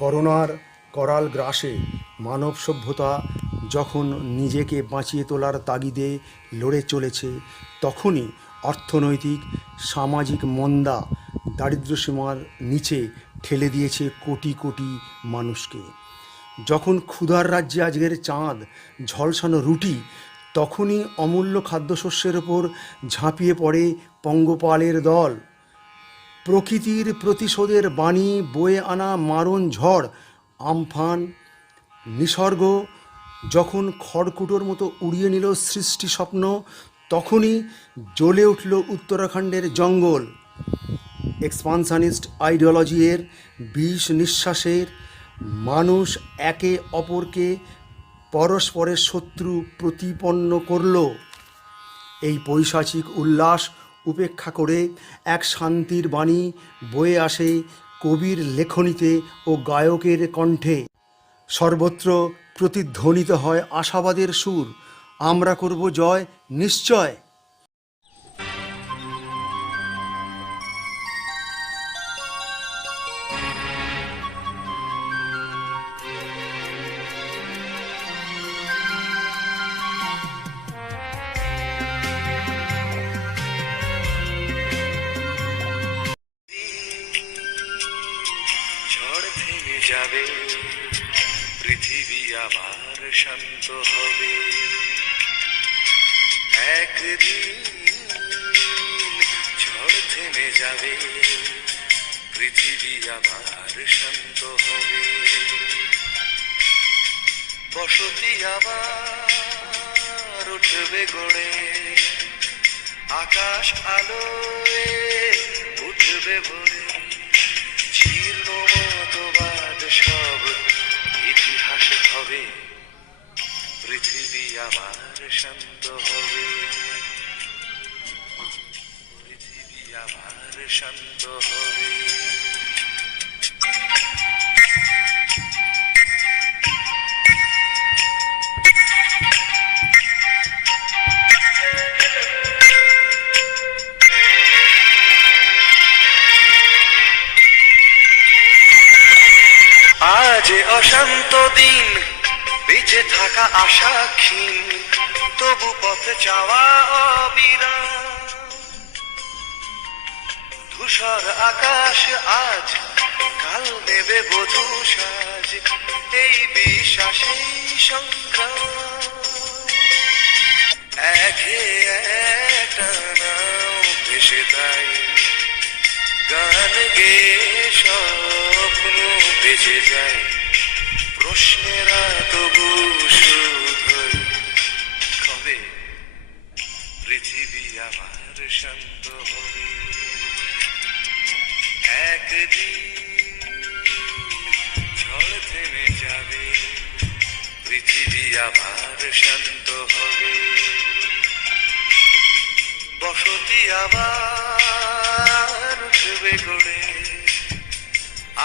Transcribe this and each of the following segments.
করোনার করাল গ্রাসে মানব সভ্যতা যখন নিজেকে বাঁচিয়ে তোলার তাগিদে লড়ে চলেছে, তখনই অর্থনৈতিক সামাজিক মন্দা দারিদ্র্যসীমার নিচে ঠেলে দিয়েছে কোটি কোটি মানুষকে। যখন ক্ষুধার রাজ্যে আজকের চাঁদ ঝলসানো রুটি, তখনই অমূল্য খাদ্যশস্যের ওপর ঝাঁপিয়ে পড়ে পঙ্গপালের দল। প্রকৃতির প্রতিশোধের বাণী বয়ে আনা মারণ ঝড়, আমফান, নিসর্গ যখন খড়কুটোর মতো উড়িয়ে নিল সৃষ্টি স্বপ্ন, তখনই জ্বলে উঠল উত্তরাখণ্ডের জঙ্গল। এক্সপানশনিস্ট আইডিওলজি এর বিষ নিঃশ্বাসের মানুষ একে অপরকে পরস্পরের শত্রু প্রতিপন্ন করল। এই পৈশাচিক উল্লাস উপেক্ষা করে এক শান্তির বাণী বয়ে আসে কবির লেখনীতে ও গায়কের কণ্ঠে। সর্বত্র প্রতিধ্বনিত হয় আশাবাদের সুর, আমরা করব জয় নিশ্চয়। ঝড় থেমে যাবে, পৃথিবী আবার শান্ত হবে। একদিন ঝড় থেমে যাবে, পৃথিবী আবার শান্ত হবে। বসতি আবার উঠবে গড়ে, আকাশ আলোয় উঠবে ভরে। জীর্ণ মতবাদ সব ইতিহাস হবে, পৃথিবী আবার শান্ত হবে। পৃথিবী আবার শান্ত হবে। আজ অশান্ত দিন, বেঁচে থাকা আশা ক্ষীণ, তবু পথ চাওয়া অবিরাম। ধূসর আকাশ আজ কাল নেবে বধূ সাজ, এই বিশ্বাসেই সংগ্রাম। একে একটানাও ভেসে তাই গান গে স্বপ্ন বেঁচে যায়। প্রশ্নেরা তবু শুধু কবে পৃথিবী আবার শান্ত হবে। একদিন ঝড় থেমে যাবে, পৃথিবী আবার শান্ত হবে। বসতি আবার উঠবে গড়ে,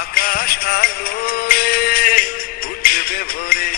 আকাশ আলোয় উঠবে ভরে।